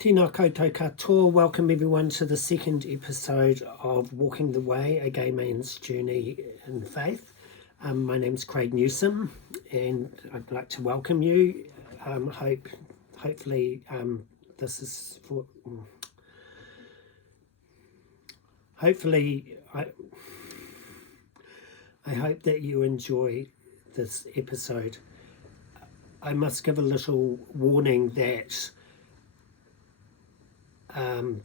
Tēnā koutou katoa. Welcome everyone to the second episode of Walking the Way, a gay man's journey in faith. My name's Craig Newsom and I'd like to welcome you. Hopefully this is for... Hopefully I hope that you enjoy this episode. I must give a little warning that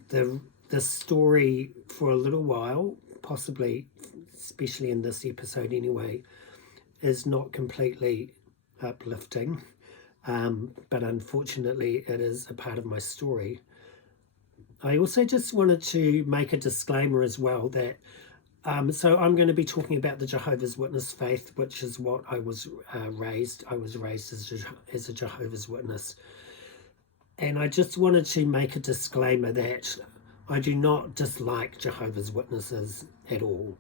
the story for a little while, possibly, especially in this episode anyway, is not completely uplifting, but unfortunately it is a part of my story. I also just wanted to make a disclaimer as well that so I'm going to be talking about the Jehovah's Witness faith, which is what I was raised. I was raised as a Jehovah's Witness. And I just wanted to make a disclaimer that I do not dislike Jehovah's Witnesses at all.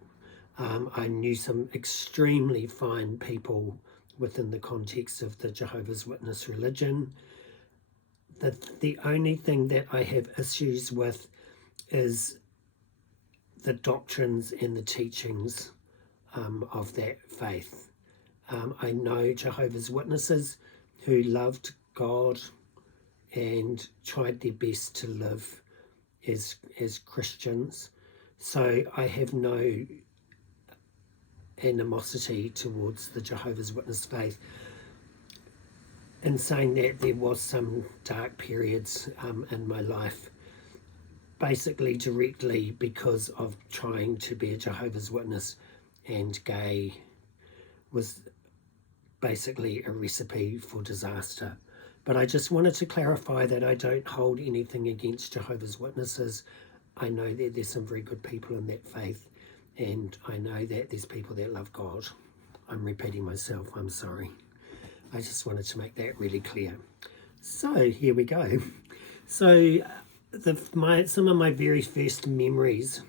I knew some extremely fine people within the context of the Jehovah's Witness religion. The only thing that I have issues with is the doctrines and the teachings of that faith. I know Jehovah's Witnesses who loved God and tried their best to live as Christians. So I have no animosity towards the Jehovah's Witness faith. In saying that, there was some dark periods in my life, basically directly because of trying to be a Jehovah's Witness, and gay was basically a recipe for disaster. But I just wanted to clarify that I don't hold anything against Jehovah's Witnesses. I know that there's some very good people in that faith, and I know that there's people that love God. I'm repeating myself, I'm sorry. I just wanted to make that really clear. So here we go. So some of my very first memories,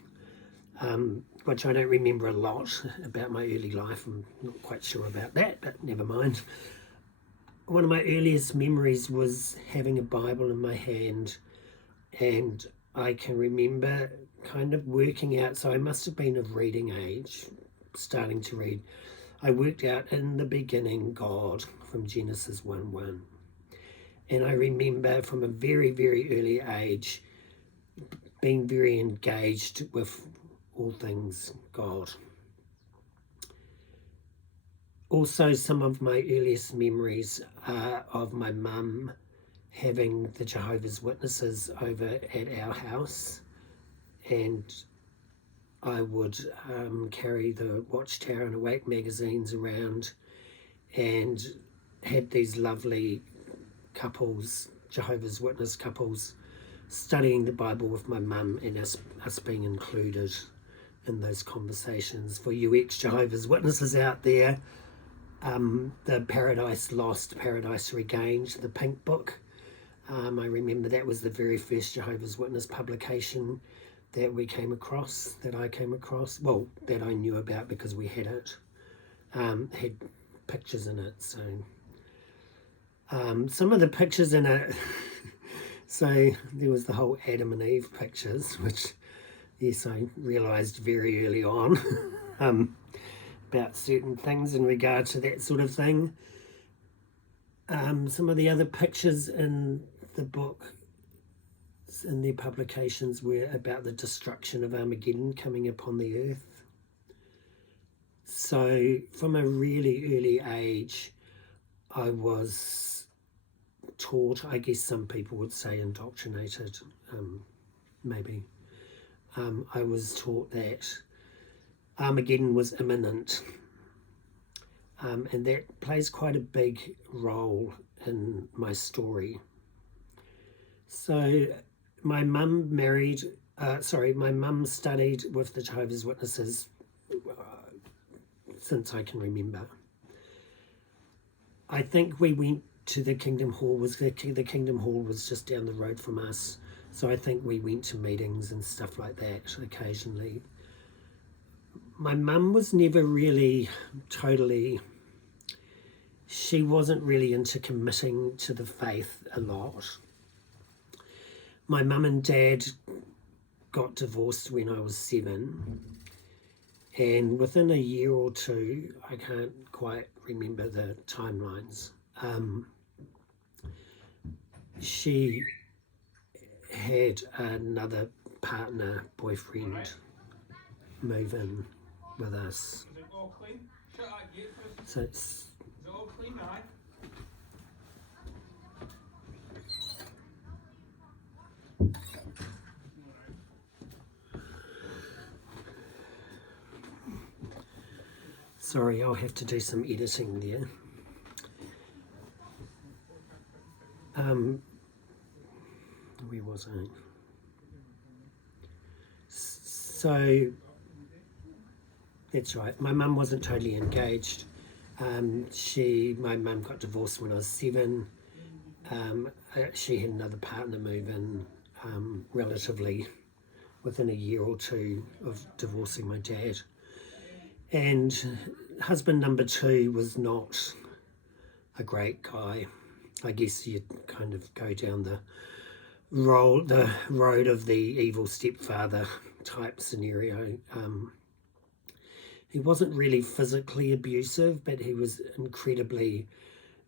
which I don't remember a lot about my early life, I'm not quite sure about that, but never mind. One of my earliest memories was having a Bible in my hand, and I can remember kind of working out, so I must have been of reading age, starting to read. I worked out in the beginning God from Genesis 1:1. And I remember from a very, very early age being very engaged with all things God. Also, some of my earliest memories are of my mum having the Jehovah's Witnesses over at our house, and I would carry the Watchtower and Awake magazines around and had these lovely couples, Jehovah's Witness couples, studying the Bible with my mum, and us being included in those conversations. For you ex-Jehovah's Witnesses out there, the Paradise Lost, Paradise Regained, the pink book. I remember that was the very first Jehovah's Witness publication that I came across, well, that I knew about because we had it, had pictures in it. So some of the pictures in it, so there was the whole Adam and Eve pictures, which, yes, I realised very early on about certain things in regard to that sort of thing. Some of the other pictures in the book, in their publications, were about the destruction of Armageddon coming upon the earth. So from a really early age, I was taught, I guess some people would say indoctrinated, maybe. I was taught that Armageddon was imminent, and that plays quite a big role in my story. So my mum my mum studied with the Jehovah's Witnesses since I can remember. I think we went to the Kingdom Hall. The Kingdom Hall was just down the road from us, so I think we went to meetings and stuff like that occasionally. My mum was never really she wasn't really into committing to the faith a lot. My mum and dad got divorced when I was 7, and within a year or two, I can't quite remember the timelines, she had another partner, boyfriend, move in with us. Is it all clean? Shut that gate first. So it's, Is it all clean, aye? sorry, I'll have to do some editing there. Where was I? So that's right. My mum wasn't totally engaged. My mum got divorced when I was 7. She had another partner move in relatively within a year or two of divorcing my dad. And husband number 2 was not a great guy. I guess you'd kind of go down the road of the evil stepfather type scenario. He wasn't really physically abusive, but he was incredibly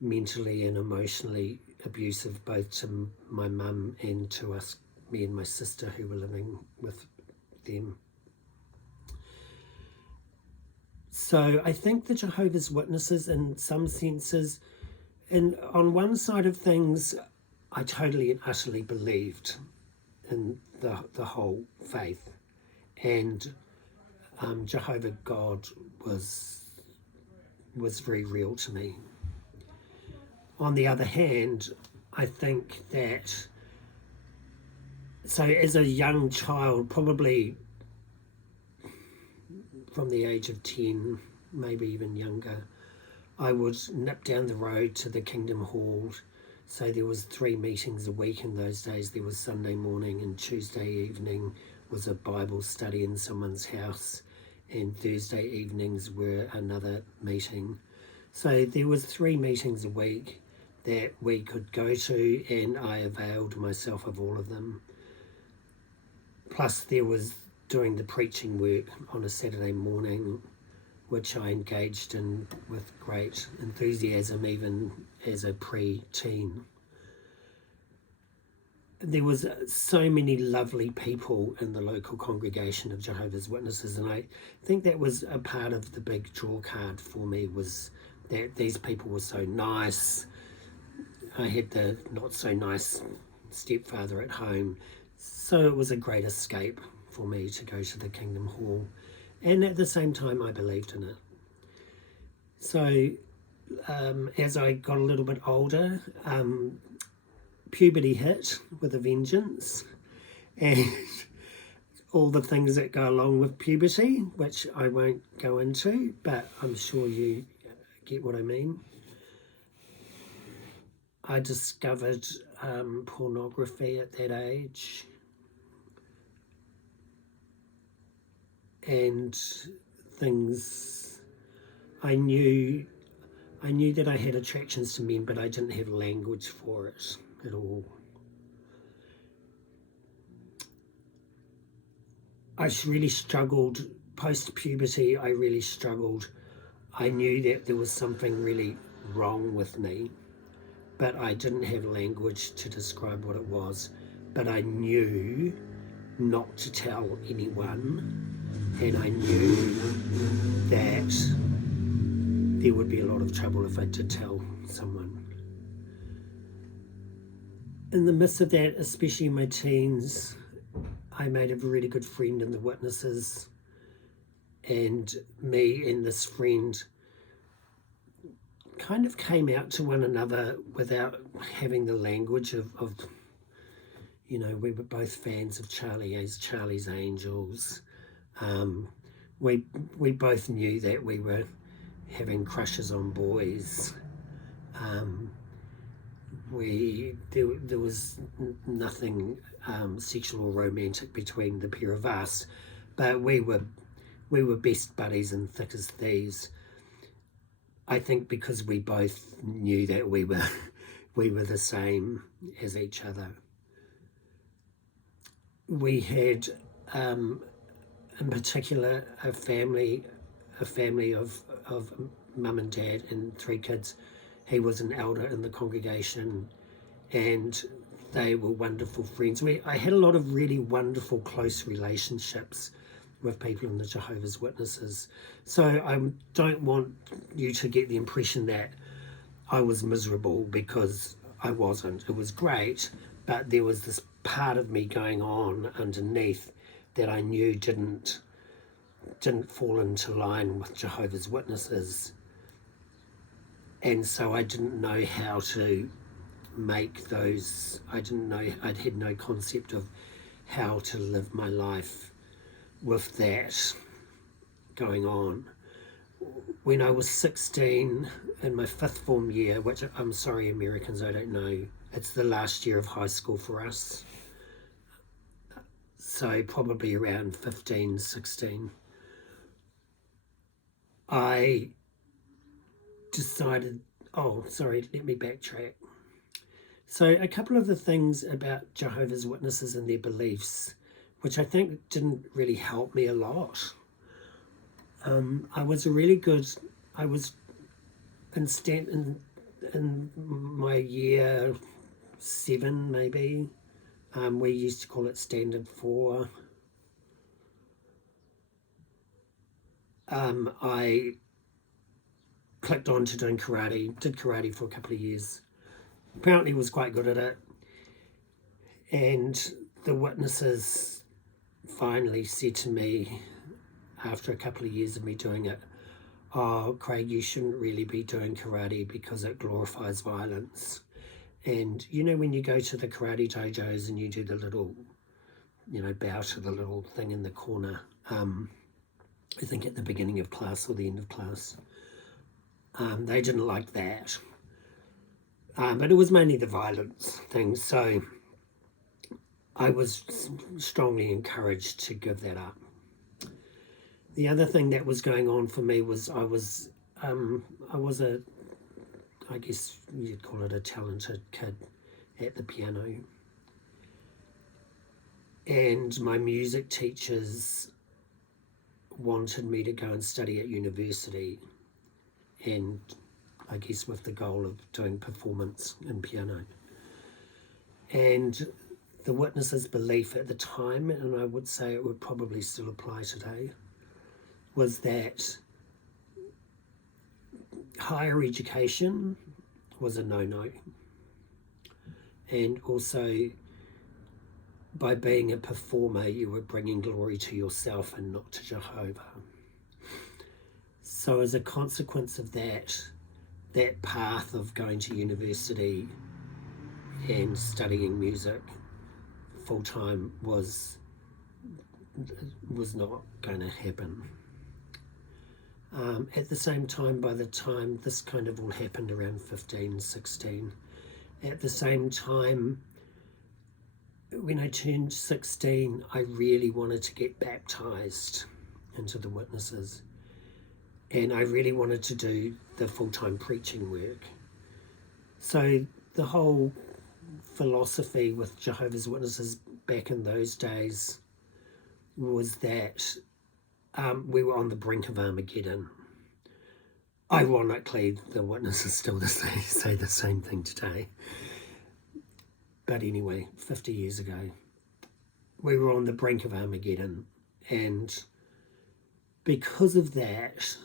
mentally and emotionally abusive, both to my mum and to us, me and my sister who were living with them. So I think the Jehovah's Witnesses, in some senses, and on one side of things, I totally and utterly believed in the whole faith, and Jehovah God was very real to me. On the other hand, I think that, so as a young child, probably from the age of 10, maybe even younger, I would nip down the road to the Kingdom Hall. So there was 3 meetings a week in those days. There was Sunday morning, and Tuesday evening was a Bible study in someone's house, and Thursday evenings were another meeting. So there was 3 meetings a week that we could go to, and I availed myself of all of them. Plus there was doing the preaching work on a Saturday morning, which I engaged in with great enthusiasm even as a pre-teen. There was so many lovely people in the local congregation of Jehovah's Witnesses, and I think that was a part of the big draw card for me, was that these people were so nice. I had the not so nice stepfather at home, so it was a great escape for me to go to the Kingdom Hall, and at the same time I believed in it. So as I got a little bit older, puberty hit with a vengeance, and all the things that go along with puberty, which I won't go into, but I'm sure you get what I mean. I discovered pornography at that age, and things, I knew that I had attractions to men, but I didn't have language for it at all. I really struggled post-puberty. I really struggled. I knew that there was something really wrong with me, but I didn't have language to describe what it was. But I knew not to tell anyone, and I knew that there would be a lot of trouble if I did tell someone. In the midst of that, especially in my teens, I made a really good friend in the Witnesses, and me and this friend kind of came out to one another without having the language of we were both fans of Charlie's Angels. We both knew that we were having crushes on boys. There was nothing sexual or romantic between the pair of us, but we were best buddies and thick as thieves. I think because we both knew that we were the same as each other. we had, in particular, a family of mum and dad and 3 kids. He was an elder in the congregation, and they were wonderful friends. I had a lot of really wonderful, close relationships with people in the Jehovah's Witnesses. So I don't want you to get the impression that I was miserable, because I wasn't. It was great, but there was this part of me going on underneath that I knew didn't fall into line with Jehovah's Witnesses, and so I didn't know how to make those. I didn't know. I'd had no concept of how to live my life with that going on. When I was 16, in my 5th form year, which, I'm sorry Americans, I don't know, it's the last year of high school for us, so probably around 15, 16, I decided, let me backtrack. So a couple of the things about Jehovah's Witnesses and their beliefs, which I think didn't really help me a lot. I was in my year 7 maybe, we used to call it Standard 4. I clicked on to doing karate, did karate for a couple of years. Apparently was quite good at it. And the witnesses finally said to me, after a couple of years of me doing it, "Oh, Craig, you shouldn't really be doing karate because it glorifies violence." And you know, when you go to the karate dojos and you do the little, bow to the little thing in the corner, I think at the beginning of class or the end of class, they didn't like that. But it was mainly the violence thing, so I was strongly encouraged to give that up. The other thing that was going on for me was I was I guess you'd call it a talented kid at the piano. And my music teachers wanted me to go and study at university, and I guess with the goal of doing performance in piano. And the witnesses' belief at the time, and I would say it would probably still apply today, was that higher education was a no-no. And also, by being a performer, you were bringing glory to yourself and not to Jehovah. So as a consequence of that path of going to university and studying music full-time was not going to happen. At the same time, by the time this kind of all happened around 15, 16, at the same time, when I turned 16, I really wanted to get baptized into the witnesses. And I really wanted to do the full-time preaching work. So the whole philosophy with Jehovah's Witnesses back in those days was that we were on the brink of Armageddon. Ironically, the witnesses still say the same thing today. But anyway, 50 years ago, we were on the brink of Armageddon. And because of that,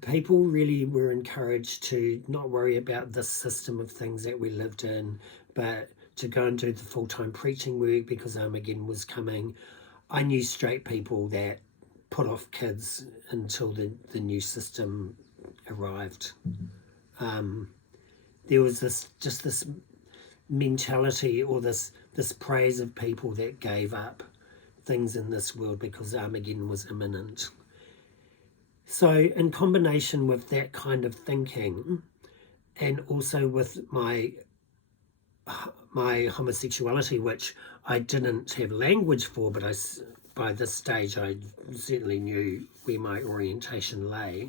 people really were encouraged to not worry about this system of things that we lived in, but to go and do the full-time preaching work because Armageddon was coming. I knew straight people that put off kids until the new system arrived. There was this mentality or this praise of people that gave up things in this world because Armageddon was imminent. So in combination with that kind of thinking, and also with my homosexuality, which I didn't have language for, but by this stage I certainly knew where my orientation lay,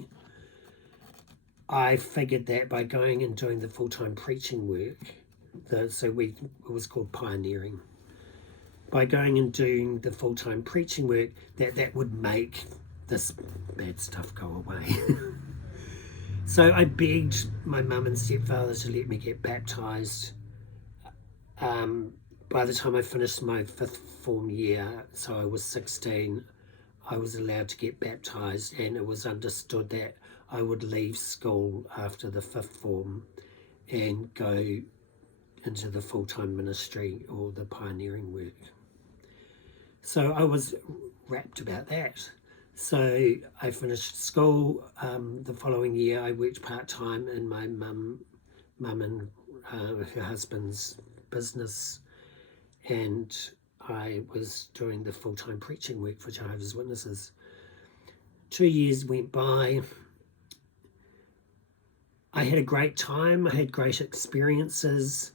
I figured that by going and doing the full-time preaching work, it was called pioneering, by going and doing the full-time preaching work, that would make this bad stuff go away. So I begged my mum and stepfather to let me get baptised. By the time I finished my 5th form year, so I was 16, I was allowed to get baptised, and it was understood that I would leave school after the 5th form and go into the full-time ministry or the pioneering work. So I was rapt about that. So I finished school. The following year I worked part-time in my mum and her husband's business, and I was doing the full-time preaching work for Jehovah's Witnesses. 2 years went by. I had a great time. I had great experiences.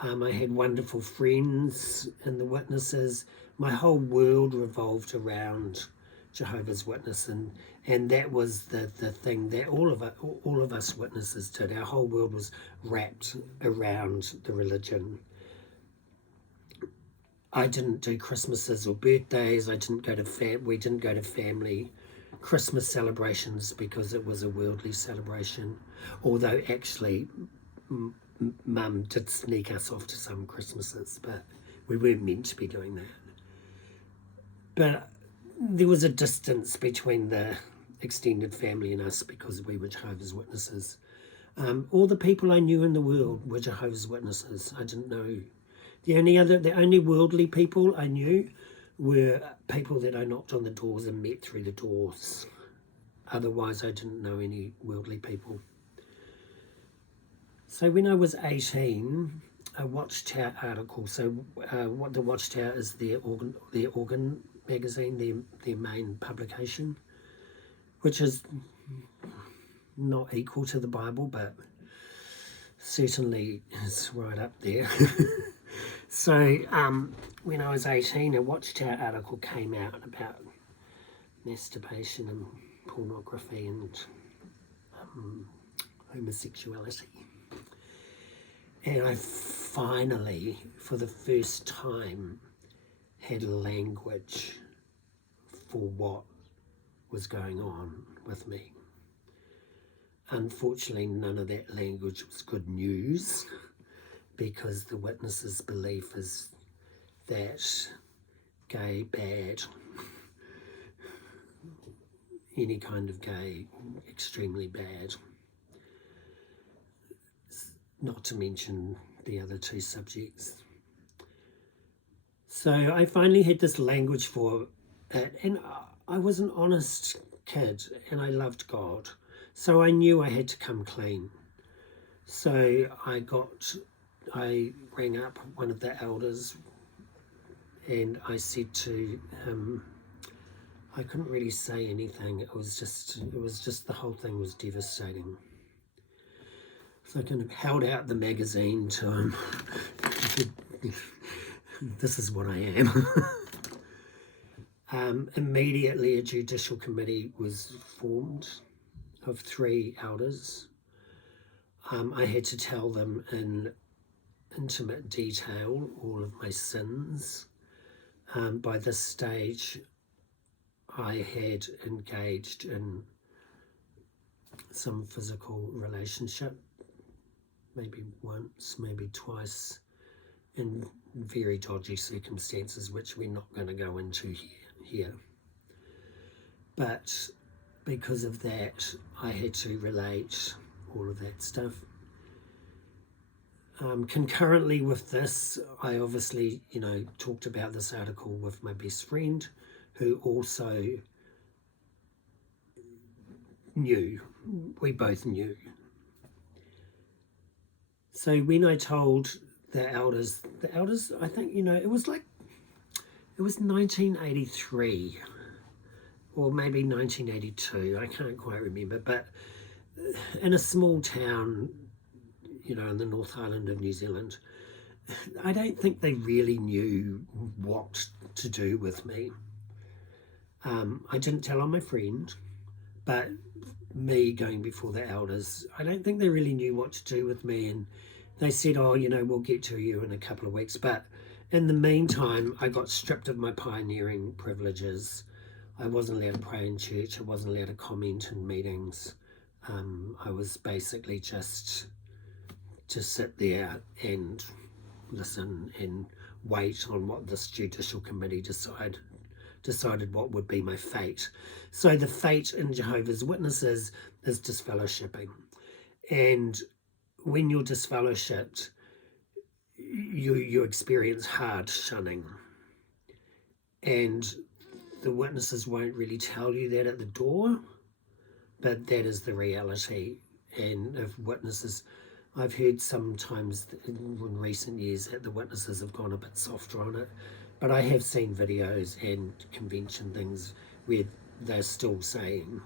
I had wonderful friends in the Witnesses. My whole world revolved around Jehovah's Witness, and that was the thing that all of us witnesses did. Our whole world was wrapped around the religion. I didn't do Christmases or birthdays. We didn't go to family Christmas celebrations because it was a worldly celebration. Although actually, Mum did sneak us off to some Christmases, but we weren't meant to be doing that. But there was a distance between the extended family and us because we were Jehovah's Witnesses. All the people I knew in the world were Jehovah's Witnesses. I didn't know. The only worldly people I knew were people that I knocked on the doors and met through the doors. Otherwise, I didn't know any worldly people. So when I was 18, a Watchtower article. So what the Watchtower is their organ magazine, their main publication, which is not equal to the Bible, but certainly is right up there. So when I was 18, a Watchtower article came out about masturbation and pornography and homosexuality. And I finally, for the first time, had language for what was going on with me. Unfortunately, none of that language was good news, because the Witnesses' belief is that gay, bad, any kind of gay, extremely bad. Not to mention the other two subjects. So I finally had this language for it, and I was an honest kid and I loved God. So I knew I had to come clean. So I rang up one of the elders and I said to him, I couldn't really say anything. It was just the whole thing was devastating. So I kind of held out the magazine to him. This is what I am. Immediately a judicial committee was formed of 3 elders. I had to tell them in intimate detail all of my sins. By this stage, I had engaged in some physical relationship, maybe once, maybe twice, in very dodgy circumstances, which we're not going to go into here. But because of that, I had to relate all of that stuff. Concurrently with this, I obviously, talked about this article with my best friend, who also knew. We both knew. So when I told the elders, I think, it was 1983 or maybe 1982. I can't quite remember, but in a small town, in the North Island of New Zealand, I don't think they really knew what to do with me. I didn't tell on my friend, but me going before the elders, I don't think they really knew what to do with me. And they said, we'll get to you in a couple of weeks. But In the meantime, I got stripped of my pioneering privileges. I wasn't allowed to pray in church. I wasn't allowed to comment in meetings. I was basically just to sit there and listen and wait on what this judicial committee decided what would be my fate. So the fate in Jehovah's Witnesses is disfellowshipping. And when you're disfellowshipped, you experience hard shunning. And the witnesses won't really tell you that at the door, but that is the reality. And if witnesses, I've heard sometimes in recent years that the witnesses have gone a bit softer on it, but I have seen videos and convention things where they're still saying,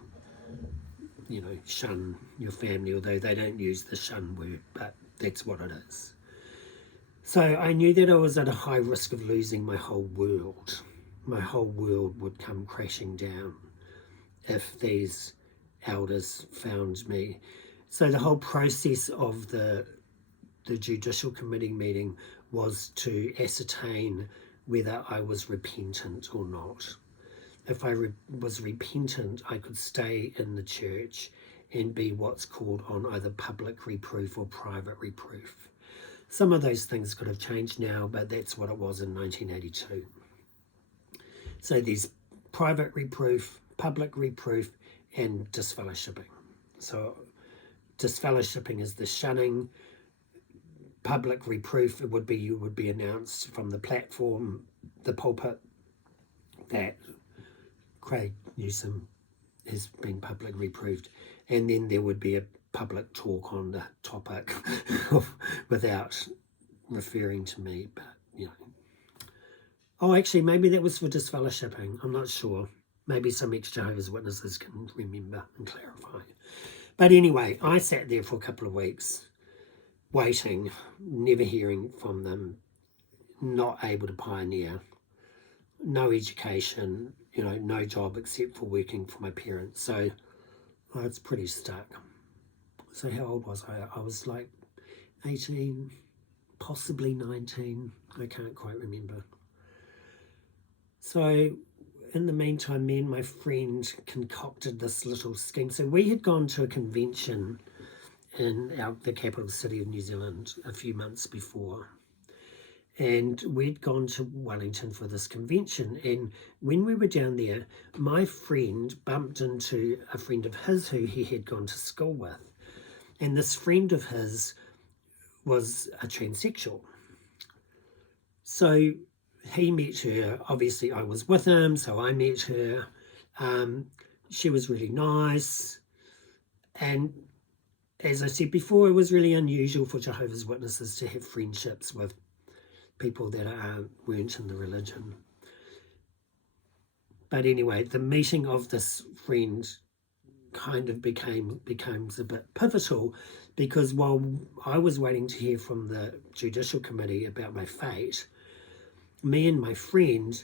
you know, shun your family, although they don't use the shun word, but that's what it is. So I knew that I was at a high risk of losing my whole world. My whole world would come crashing down if these elders found me. So the whole process of the judicial committee meeting was to ascertain whether I was repentant or not. If I was repentant, I could stay in the church and be what's called on either public reproof or private reproof. Some of those things could have changed now, but that's what it was in 1982. So there's private reproof, public reproof, and disfellowshipping. So disfellowshipping is the shunning. Public reproof, it would be you would be announced from the platform, the pulpit, that Craig Newsom has been public reproved, and then there would be a public talk on the topic without referring to me, but you know. Oh, actually, maybe that was for disfellowshipping. I'm not sure. Maybe some ex-Jehovah's Witnesses can remember and clarify. But anyway, I sat there for a couple of weeks, waiting, never hearing from them, not able to pioneer, no education, you know, no job except for working for my parents. So it's pretty stuck. So how old was I? I was like 18, possibly 19. I can't quite remember. So in the meantime, me and my friend concocted this little scheme. So we had gone to a convention in the capital city of New Zealand a few months before. And we'd gone to Wellington for this convention. And when we were down there, my friend bumped into a friend of his who he had gone to school with. And this friend of his was a transsexual. So he met her. Obviously, I was with him, so I met her. She was really nice. And as I said before, it was really unusual for Jehovah's Witnesses to have friendships with people that weren't in the religion. But anyway, the meeting of this friend kind of becomes a bit pivotal, because while I was waiting to hear from the judicial committee about my fate, me and my friend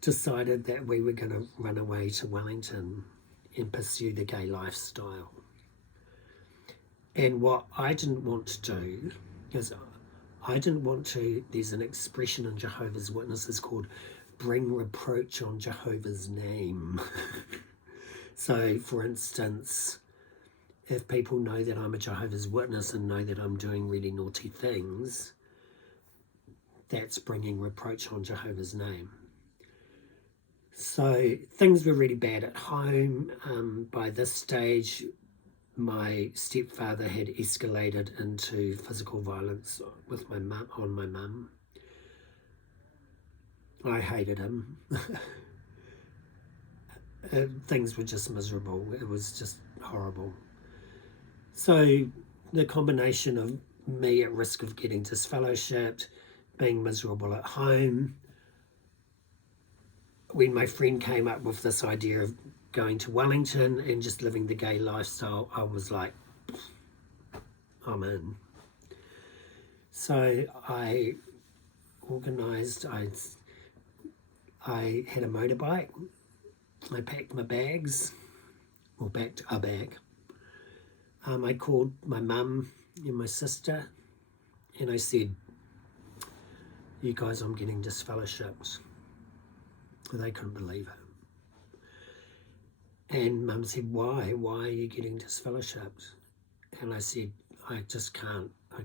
decided that we were going to run away to Wellington and pursue the gay lifestyle. And what I didn't want to do is I didn't want to, there's an expression in Jehovah's Witnesses called bring reproach on Jehovah's name. So, for instance, if people know that I'm a Jehovah's Witness and know that I'm doing really naughty things, that's bringing reproach on Jehovah's name. So things were really bad at home. By this stage, my stepfather had escalated into physical violence with my mum, on my mum. I hated him. Things were just miserable. It was just horrible. So the combination of me at risk of getting disfellowshipped, being miserable at home, when my friend came up with this idea of going to Wellington and just living the gay lifestyle, I was like, I'm in. So I organised, I had a motorbike, I packed my bags, or packed a bag. I called my mum and my sister and I said, you guys, I'm getting disfellowshipped. They couldn't believe it. And Mum said, why? Why are you getting disfellowshipped? And I said, I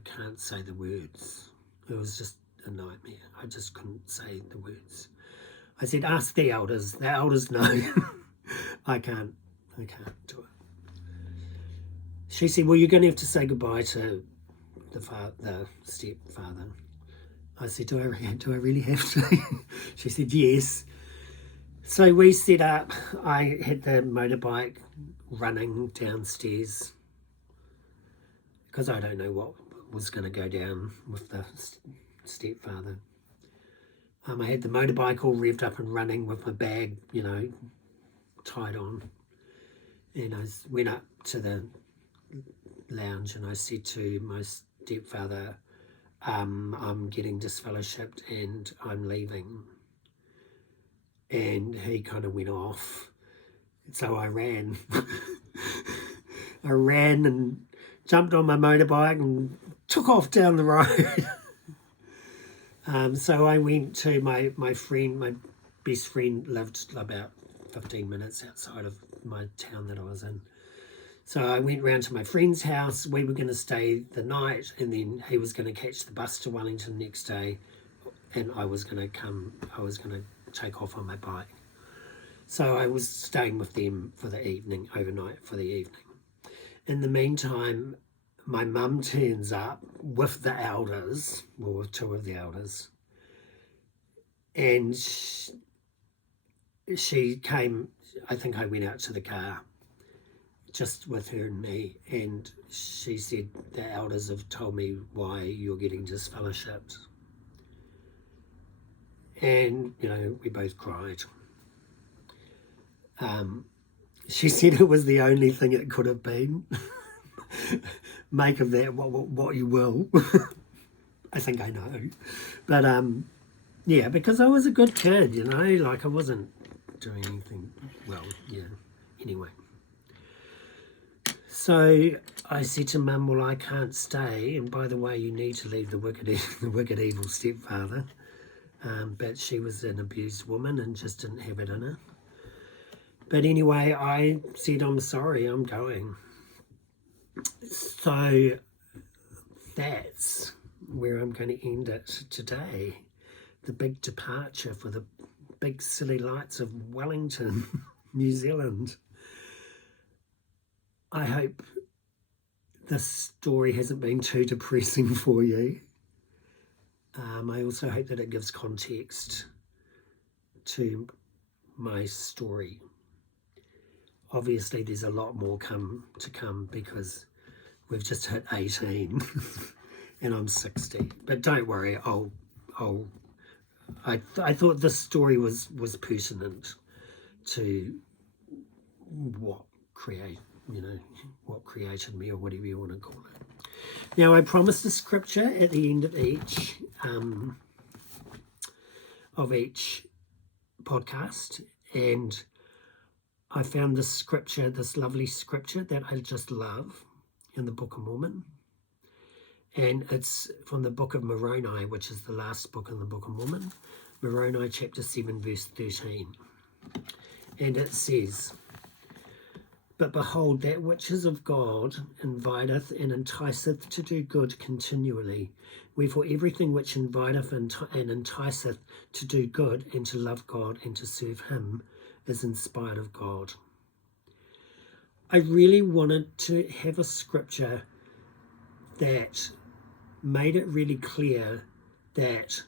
can't say the words. It was just a nightmare. I just couldn't say the words. I said, ask the elders. The elders know. I can't do it. She said, well, you're going to have to say goodbye to the stepfather. I said, do I really have to? She said, yes. So we set up. I had the motorbike running downstairs because I don't know what was going to go down with the stepfather. I had the motorbike all revved up and running with my bag, tied on. And I went up to the lounge and I said to my stepfather, I'm getting disfellowshipped and I'm leaving. And he kind of went off. So I ran. I ran and jumped on my motorbike and took off down the road. So I went to my friend, my best friend lived about 15 minutes outside of my town that I was in. So I went round to my friend's house. We were going to stay the night and then he was going to catch the bus to Wellington next day and I was going to take off on my bike. So I was staying with them for the evening, overnight for the evening. In the meantime, my mum turns up with the elders, well, with two of the elders, and she came, I think I went out to the car just with her and me, and she said, the elders have told me why you're getting disfellowshipped. And, we both cried. She said it was the only thing it could have been. Make of that what you will. I think I know. But, yeah, because I was a good kid, like I wasn't doing anything well, anyway. So I said to Mum, well, I can't stay, and by the way, you need to leave the wicked evil stepfather. But she was an abused woman and just didn't have it in her. But anyway, I said, I'm sorry, I'm going. So that's where I'm going to end it today. The big departure for the big silly lights of Wellington, New Zealand. I hope this story hasn't been too depressing for you. I also hope that it gives context to my story. Obviously, there's a lot more to come because we've just hit 18 and I'm 60. But don't worry, I thought this story was pertinent to what created me, or whatever you want to call it. Now, I promised a scripture at the end of each podcast, and I found this lovely scripture that I just love in the Book of Mormon. And it's from the Book of Moroni, which is the last book in the Book of Mormon. Moroni chapter 7, verse 13. And it says, but behold, that which is of God inviteth and enticeth to do good continually. Wherefore everything which inviteth and enticeth to do good and to love God and to serve him is inspired of God. I really wanted to have a scripture that made it really clear that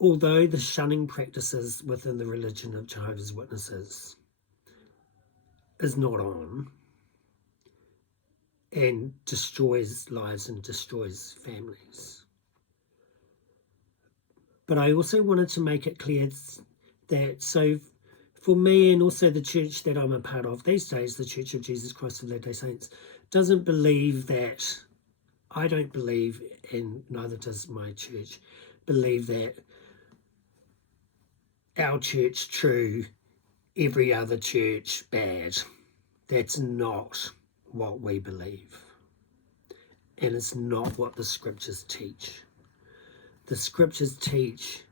although the shunning practices within the religion of Jehovah's Witnesses is not on and destroys lives and destroys families, but I also wanted to make it clear that, so for me and also the church that I'm a part of these days, the Church of Jesus Christ of Latter-day Saints, doesn't believe that, I don't believe, and neither does my church, believe that our church true, every other church bad. That's not what we believe. And it's not what the scriptures teach. the scriptures teach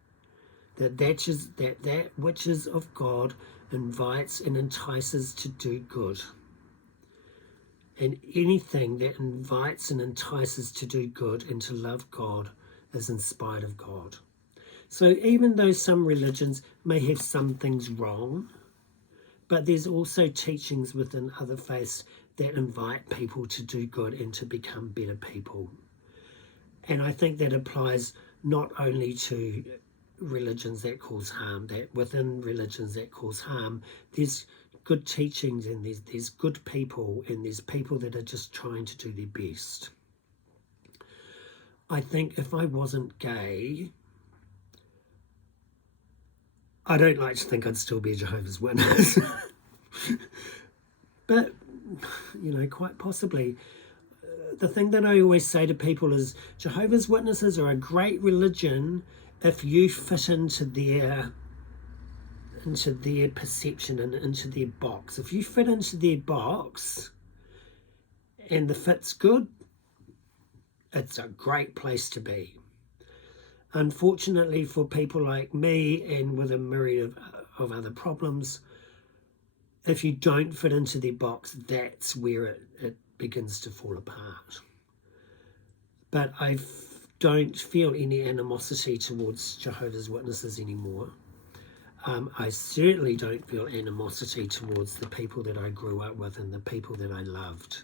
that which is of God invites and entices to do good. And anything that invites and entices to do good and to love God is inspired of God. So even though some religions may have some things wrong, but there's also teachings within other faiths that invite people to do good and to become better people. And I think that applies not only to religions that cause harm, that within religions that cause harm, there's good teachings and there's good people and there's people that are just trying to do their best. I think if I wasn't gay, I don't like to think I'd still be a Jehovah's Witness. But, quite possibly. The thing that I always say to people is Jehovah's Witnesses are a great religion if you fit into their perception and into their box. If you fit into their box and the fit's good, it's a great place to be. Unfortunately for people like me and with a myriad of other problems, if you don't fit into their box, that's where it begins to fall apart. But I don't feel any animosity towards Jehovah's Witnesses anymore. I certainly don't feel animosity towards the people that I grew up with and the people that I loved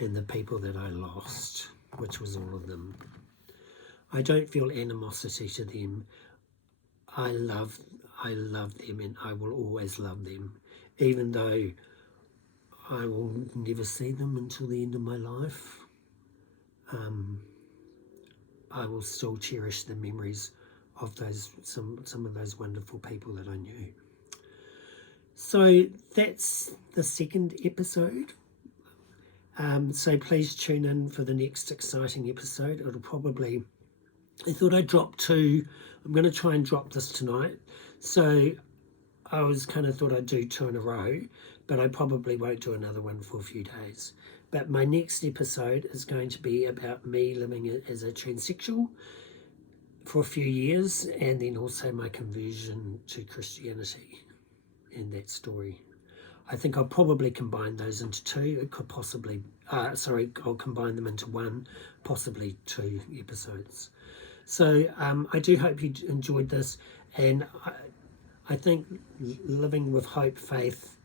and the people that I lost, which was all of them. I don't feel animosity to them. I love them and I will always love them, even though I will never see them until the end of my life. I will still cherish the memories of some of those wonderful people that I knew. So that's the second episode. So please tune in for the next exciting episode. It'll probably, I thought I'd drop 2. I'm going to try and drop this tonight. So I thought I'd do 2 in a row, but I probably won't do another one for a few days. But my next episode is going to be about me living as a transsexual for a few years, and then also my conversion to Christianity and that story. I think I'll probably combine those into 2. It could possibly, I'll combine them into 1, possibly 2 episodes. So I do hope you enjoyed this, and I think living with hope, faith,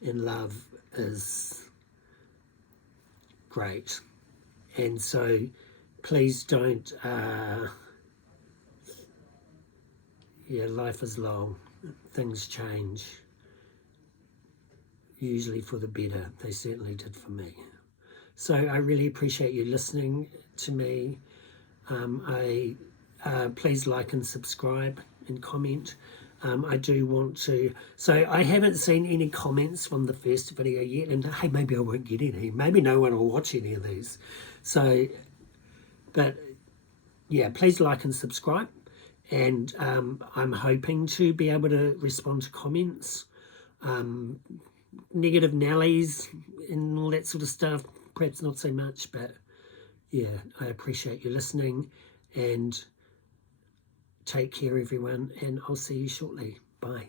and love is great. And so please don't, life is long, things change, usually for the better. They certainly did for me. So I really appreciate you listening to me. Please like and subscribe and comment. I do want to, so I haven't seen any comments from the first video yet, and hey, maybe I won't get any, maybe no one will watch any of these. So, but yeah, please like and subscribe, and I'm hoping to be able to respond to comments, negative Nellies and all that sort of stuff, perhaps not so much, but yeah, I appreciate you listening, and take care everyone, and I'll see you shortly. Bye.